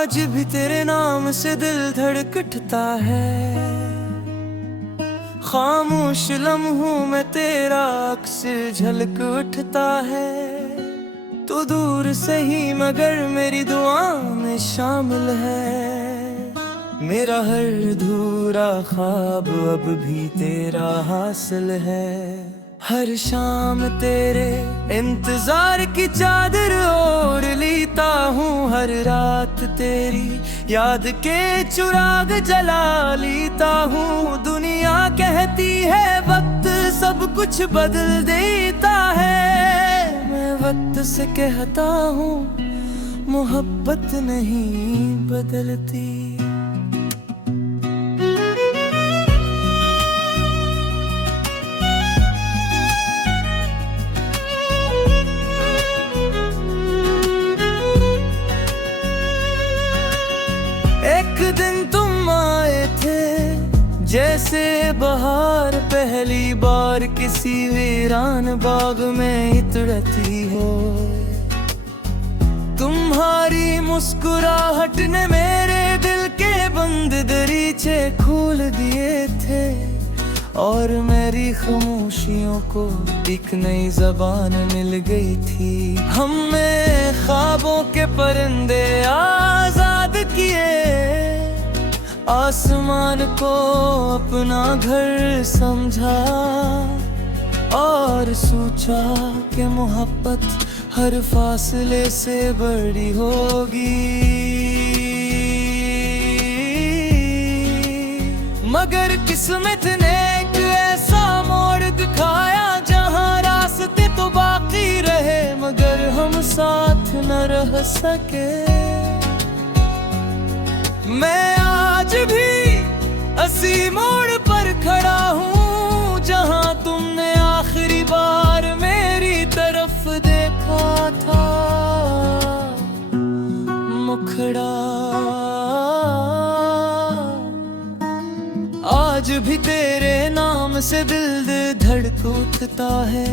आज भी तेरे नाम से दिल धड़क उठता है। खामोश लम्हों में तेरा अक्स झलक उठता है। तू दूर से ही मगर मेरी दुआ में शामिल है। मेरा हर अधूरा ख्वाब अब भी तेरा हासिल है। हर शाम तेरे इंतजार की चादर ओढ़ लेता हूँ। हर रात तेरी याद के चिराग जला लेता हूँ। दुनिया कहती है वक्त सब कुछ बदल देता है। मैं वक्त से कहता हूँ मोहब्बत नहीं बदलती। एक दिन तुम आए थे जैसे बहार पहली बार किसी वीरान बाग में इतरती हो। तुम्हारी मुस्कुराहट ने मेरे दिल के बंद दरीचे खोल दिए थे। और मेरी खामोशियों को एक नई जबान मिल गई थी। हमें ख्वाबों के परिंदे आजाद किए। आसमान को अपना घर समझा और सोचा कि मोहब्बत हर फासले से बड़ी होगी। मगर किस्मत ने एक ऐसा मोड़ दिखाया जहां रास्ते तो बाकी रहे मगर हम साथ न रह सके। मैं आज भी उसी मोड़ पर खड़ा हूँ जहां तुमने आखिरी बार मेरी तरफ देखा था। मुखड़ा आज भी तेरे नाम से दिल धड़क उठता है।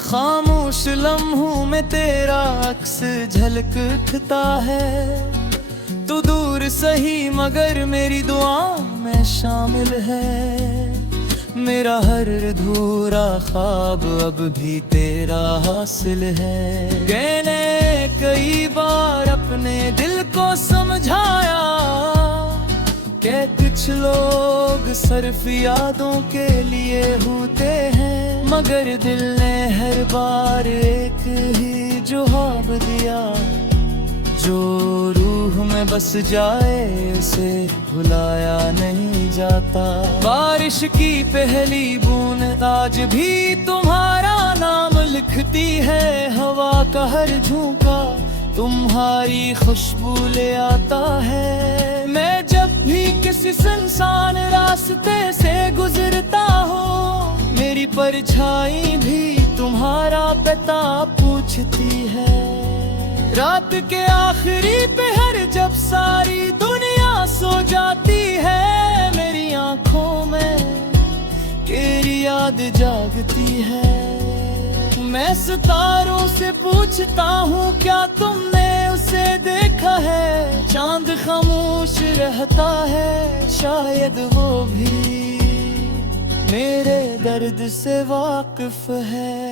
खामोश लम्हों में तेरा अक्स झलक उठता है। तू दूर सही मगर मेरी दुआ में शामिल है। मेरा हर अधूरा ख्वाब अब भी तेरा हासिल है। मैंने कई बार अपने दिल को समझाया कि कुछ लोग सिर्फ यादों के लिए होते हैं। मगर दिल ने हर बार एक ही जवाब दिया। जो रूह में बस जाए उसे भुलाया नहीं जाता। बारिश की पहली बूंद आज भी तुम्हारा नाम लिखती है। हवा का हर झोंका तुम्हारी खुशबू ले आता है। मैं जब भी किसी सुनसान रास्ते से गुजरता हूँ मेरी परछाई भी तुम्हारा पता पूछती है। रात के आखिरी पहर जब सारी दुनिया सो जाती है मेरी आंखों में तेरी याद जागती है। मैं सितारों से पूछता हूँ क्या तुमने उसे देखा है। चांद खामोश रहता है शायद वो भी मेरे दर्द से वाकिफ है।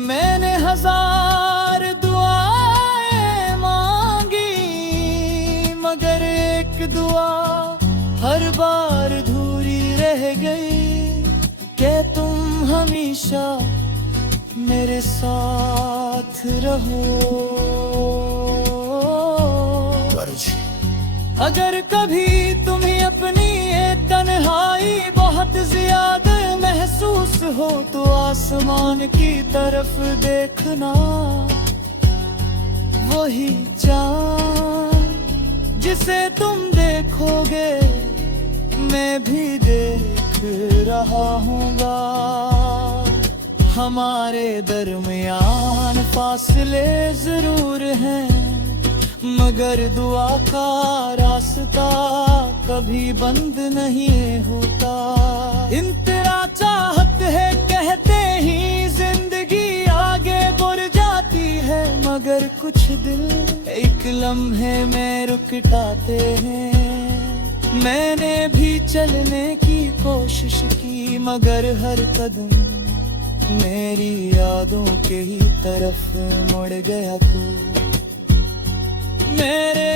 मैंने हजार दुआएं मांगी मगर एक दुआ हर बार अधूरी रह गई कि तुम हमेशा मेरे साथ रहो। अगर कभी तुम्हें अपनी ये तन्हाई बहुत ज्यादा महसूस हो तो आसमान की तरफ देखना। वही चाँद जिसे तुम देखोगे मैं भी देख रहा हूँगा। हमारे दरमियान फासले जरूर हैं मगर दुआ का रास्ता कभी बंद नहीं होता। इंतरा चाहत है कहते ही जिंदगी आगे बढ़ जाती है मगर कुछ दिल एक लम्हे में रुकटाते हैं। मैंने भी चलने की कोशिश की मगर हर कदम मेरी यादों के ही तरफ मुड़ गया तू। मेरे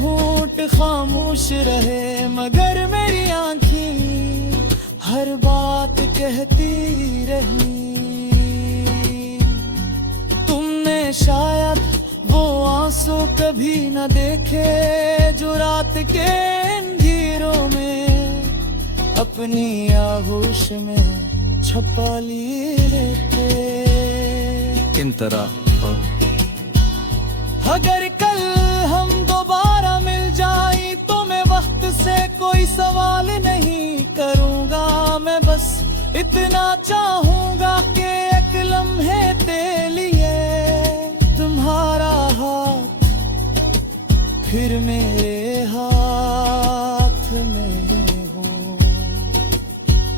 होंठ खामोश रहे मगर मेरी आँखें हर बात कहती रही। तुमने शायद वो आंसू कभी न देखे जो रात के अंधेरों में अपनी आगोश में छुपा लिए थे। किन तरह अगर कल हम दोबारा मिल जाएं तो मैं वक्त से कोई सवाल नहीं करूंगा। मैं बस इतना चाहूंगा कि एक लम्हे के लिए तुम्हारा हाथ फिर मेरे हाथ में हो।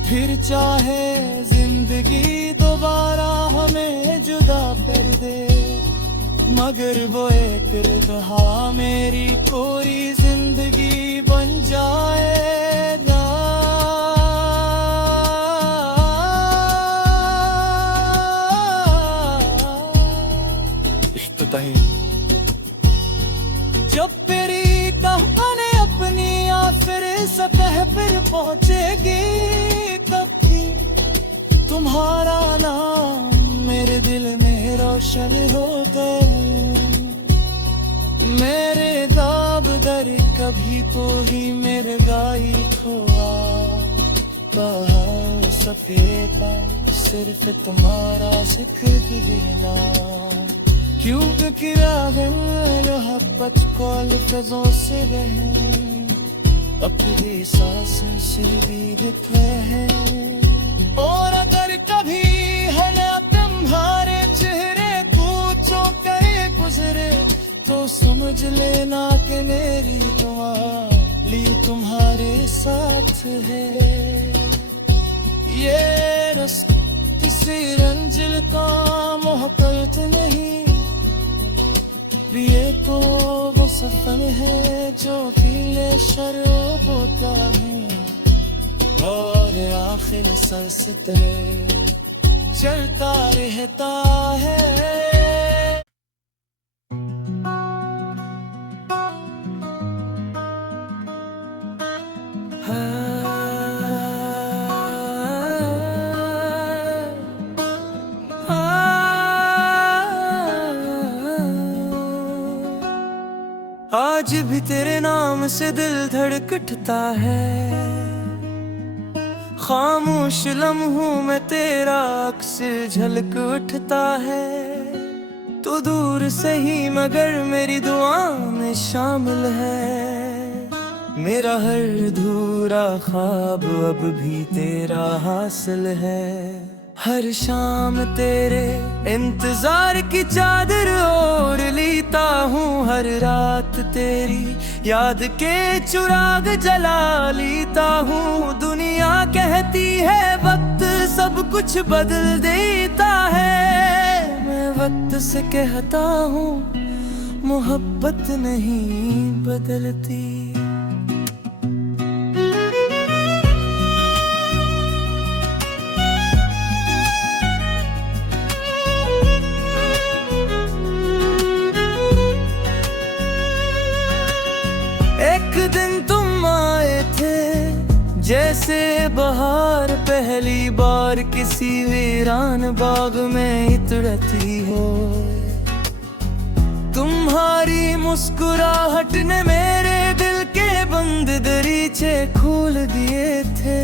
फिर चाहे जिंदगी दोबारा हमें जुदा कर दे मगर वो एक रहा मेरी पूरी जिंदगी बन जाएगा। जब तेरी कहानी अपनी आखिर सतह पर पहुंचेगी तब भी तुम्हारा नाम मेरे दिल में रोशन होगा। मेरे दाब दर कभी तो ही मेरे गाई खोआ कहा सफेद सिर्फ तुम्हारा जिक्र देना। क्योंकि मोहब्बत को अल्फाजों से बहे अपनी सांसें सीधी दिखे हैं। और अगर कभी हना तुम्हारे चेहरे पूछो करे गुजरे तो समझ लेना कि मेरी दुआ ली तुम्हारे साथ है। ये रस किसी रंजिल का मोहब्बत नहीं ये तो वो सफर है जो पीले शराब होता है और आखिर सस्ते चलता रहता है। आज भी तेरे नाम से दिल धड़कता है। खामोश लम्हों में तेरा अक्स झलक उठता है। तू दूर से ही मगर मेरी दुआ में शामिल है। मेरा हर धूरा ख्वाब अब भी तेरा हासिल है। हर शाम तेरे इंतजार की चादर ओढ़ लेता हूँ। हर रात तेरी याद के चिराग जला लेता हूँ। दुनिया कहती है वक्त सब कुछ बदल देता है। मैं वक्त से कहता हूँ मोहब्बत नहीं बदलती। दिन तुम आए थे जैसे बहार पहली बार किसी वीरान बाग में इतरती हो। तुम्हारी मुस्कुराहट ने मेरे दिल के बंद दरीचे खोल दिए थे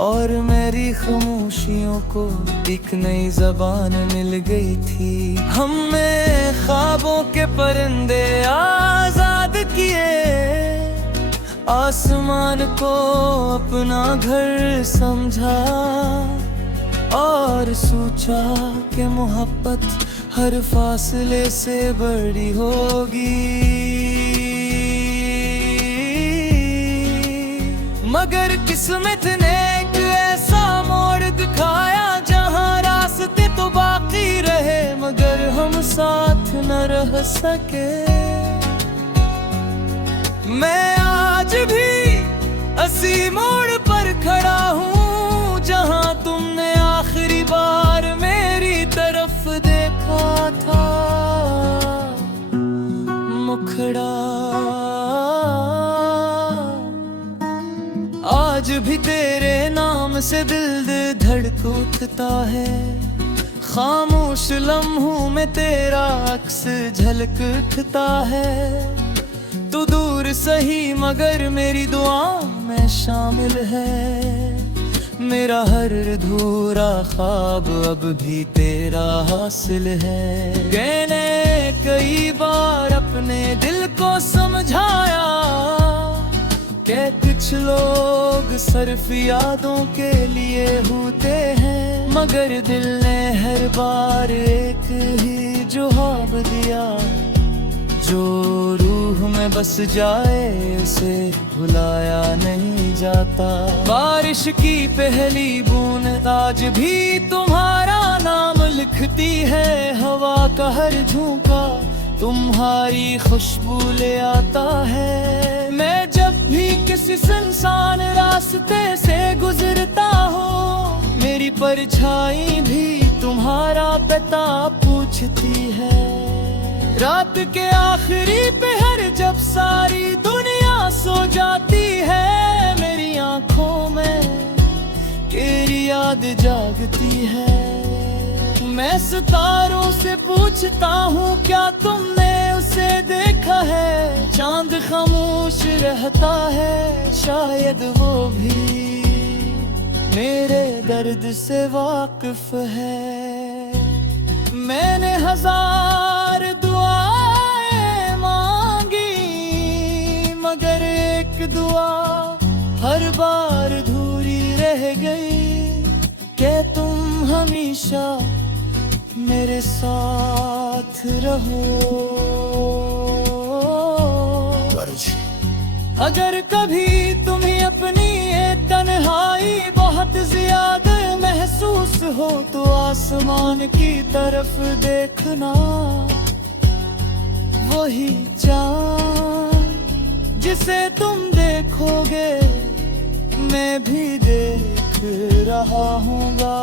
और मेरी खामोशियों को एक नई जबान मिल गई थी। हमें ख्वाबों के परिंदे आजाद किए, आसमान को अपना घर समझा और सोचा कि मोहब्बत हर फासले से बड़ी होगी। मगर किस्मत ने एक ऐसा मोड़ दिखाया जहां रास्ते तो बाकी रहे मगर हम साथ न रह सके। मैं आज भी इसी मोड़ पर खड़ा हूँ जहाँ तुमने आखिरी बार मेरी तरफ देखा था। मुखड़ा आज भी तेरे नाम से दिल धड़क उठता है। खामोश लम्हों में तेरा अक्स झलक उठता है। तू दूर सही मगर मेरी दुआ में शामिल है। मेरा हर अधूरा ख्वाब अब भी तेरा हासिल है। मैंने कई बार अपने दिल को समझाया कि कुछ लोग सिर्फ यादों के लिए होते हैं, मगर दिल ने हर बार एक ही जवाब दिया। जो रूह में बस जाए उसे भुलाया नहीं जाता। बारिश की पहली बूंद आज भी तुम्हारा नाम लिखती है। हवा का हर झोंका तुम्हारी खुशबू ले आता है। मैं जब भी किसी सुनसान रास्ते से गुजरता हूँ, मेरी परछाई भी तुम्हारा पता पूछती है। रात के आखिरी पहर जब सारी दुनिया सो जाती है, मेरी आंखों में तेरी याद जागती है। मैं सितारों से पूछता हूँ क्या तुमने उसे देखा है। चांद खामोश रहता है, शायद वो भी मेरे दर्द से वाकिफ है। मैंने हजार दुआएं मांगी, मगर एक दुआ हर बार अधूरी रह गई कि तुम हमेशा मेरे साथ रहो। अगर कभी तुम्हें अपनी ये तन्हाई बहुत ज्यादा महसूस हो तो आसमान की तरफ देखना। वही चाँद जिसे तुम देखोगे मैं भी देख रहा हूँगा।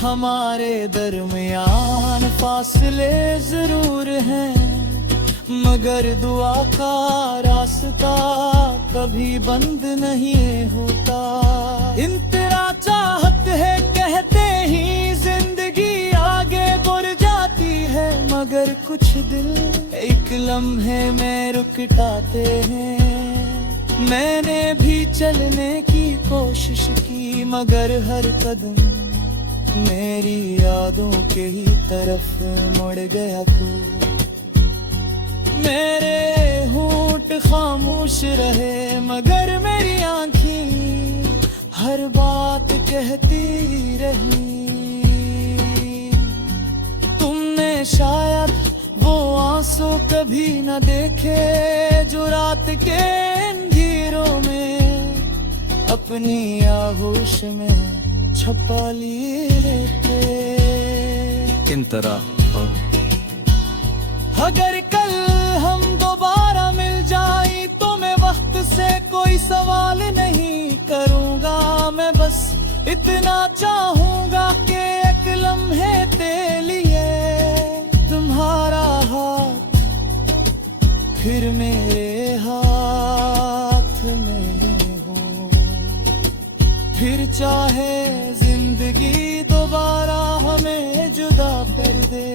हमारे दरमियान फासले जरूर हैं, मगर दुआ का रास्ता कभी बंद नहीं होता। इंतरा चाहत है कहते ही जिंदगी आगे बढ़ जाती है, मगर कुछ दिल एक लम्हे में रुकटाते हैं। मैंने भी चलने की कोशिश की, मगर हर कदम मेरी यादों के ही तरफ मुड़ गया। मेरे होंठ खामोश रहे, मगर मेरी आँखें हर बात कहती रही। तुमने शायद वो आंसू कभी न देखे जो रात के अंधेरों में अपनी आगोश में छुपा लिए रहते। इन तरह अगर कल हम दोबारा मिल जाएं तो मैं वक्त से कोई सवाल नहीं करूंगा। मैं बस इतना चाहूंगा कि एक लम्हे के लिए तुम्हारा हाथ फिर मेरे हाथ में हो। फिर चाहे जिंदगी दोबारा हमें जुदा कर दे,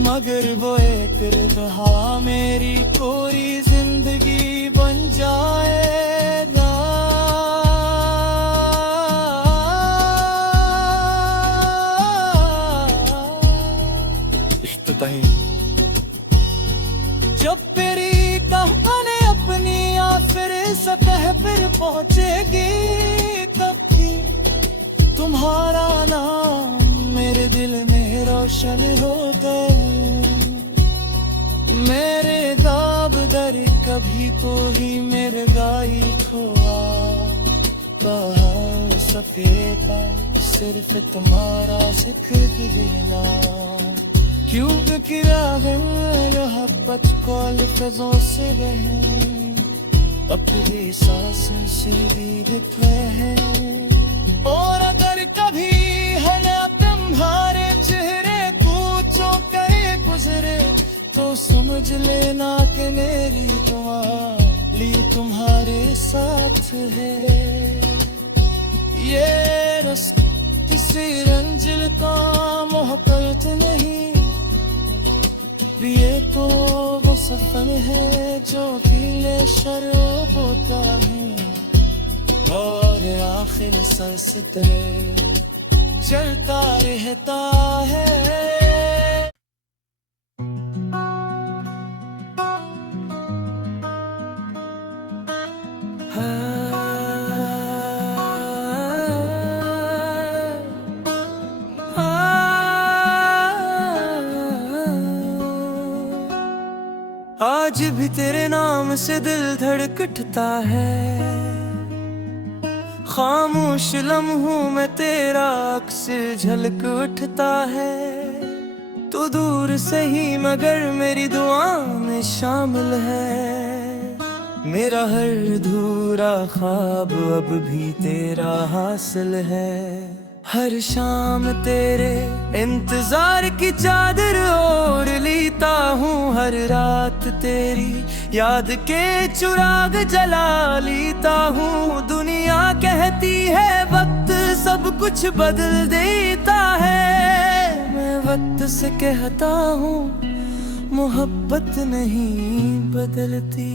मगर वो एक रहा मेरी कोरी जिंदगी बन जाएगा। जब तेरी कहानी अपनी आखिरी सतह पर पहुंचेगी, तब भी तुम्हारा नाम मेरे दिल में रोशन हो गए। मेरे दाब दर कभी तो ही मेरे गाई खोआ। कहा सफेद सिर्फ तुम्हारा जिक्र देना, क्यों मोहब्बत को लफ्ज़ों से बहे, अपनी सांसें सीधी है। और अगर कभी है ना तुम्हारे चेहरे पूछो करे गुजरे, तो समझ लेना कि मेरी दुआ ली तुम्हारे साथ है। ये रस्म किसी रंजिल का मोहब्बत नहीं, ये तो वो सफर है जो गीले शर्ब होता है, और आखिर सस्ते चलता रहता है। आज भी तेरे नाम से दिल धड़कता है, खामोश लम्हों में तेरा अक्स झलक उठता है। तू दूर से ही मगर मेरी दुआ में शामिल है, मेरा हर अधूरा ख्वाब अब भी तेरा हासिल है। हर शाम तेरे इंतजार की चादर ओढ़ लेता हूँ, हर रात तेरी याद के चिराग जला लेता हूँ। दुनिया कहती है वक्त सब कुछ बदल देता है, मैं वक्त से कहता हूँ मोहब्बत नहीं बदलती।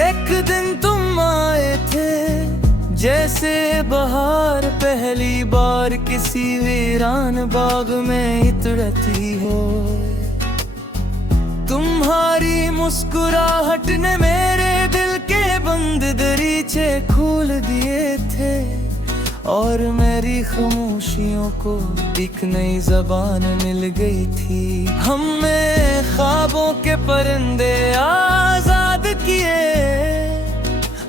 एक दिन तुम आए थे जैसे बहार पहली बार किसी वीरान बाग में इतरती हो। तुम्हारी मुस्कुराहट ने मेरे दिल के बंद दरीचे खोल दिए थे, और मेरी खामोशियों को एक नई जबान मिल गई थी। हमें ख्वाबों के परिंदे आजाद किए,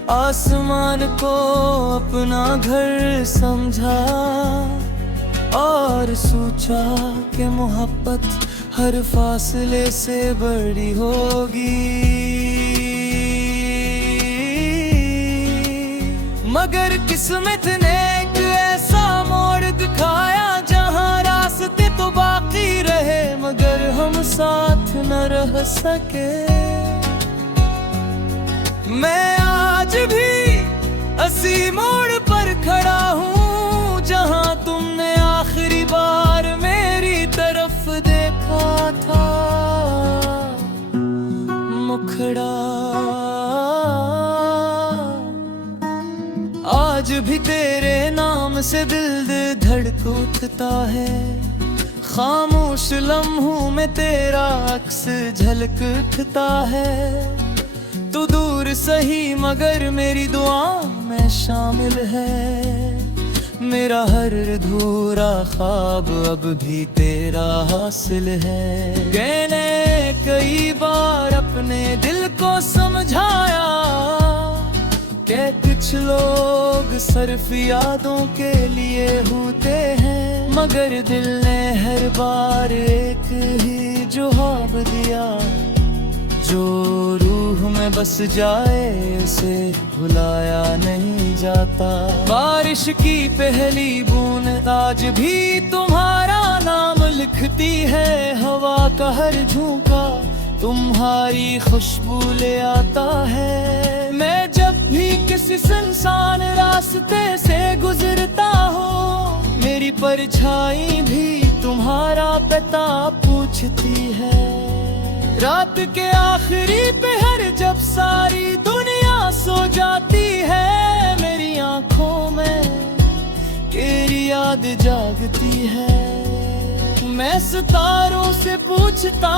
आसमान को अपना घर समझा, और सोचा कि मोहब्बत हर फासले से बड़ी होगी। मगर किस्मत ने एक ऐसा मोड़ दिखाया जहां रास्ते तो बाकी रहे, मगर हम साथ न रह सके। मैं आज भी उसी मोड़ पर खड़ा हूँ जहां तुमने आखिरी बार मेरी तरफ देखा था। मुखड़ा आज भी तेरे नाम से दिल धड़क उठता है, खामोश लम्हों में तेरा अक्स झलक उठता है। तू दूर सही मगर मेरी दुआ में शामिल है, मेरा हर अधूरा ख्वाब अब भी तेरा हासिल है। मैंने कई बार अपने दिल को समझाया कि कुछ लोग सिर्फ यादों के लिए होते हैं, मगर दिल ने हर बार एक ही जवाब दिया, जो रूह में बस जाए उसे भुलाया नहीं जाता। बारिश की पहली बूंद आज भी तुम्हारा नाम लिखती है, हवा का हर झोंका तुम्हारी खुशबू ले आता है। मैं जब भी किसी सुनसान रास्ते से गुजरता हूँ, मेरी परछाई भी तुम्हारा पता पूछती है। रात के आखिरी पहर जब सारी दुनिया सो जाती है, मेरी आंखों में तेरी याद जागती है। मैं सितारों से पूछता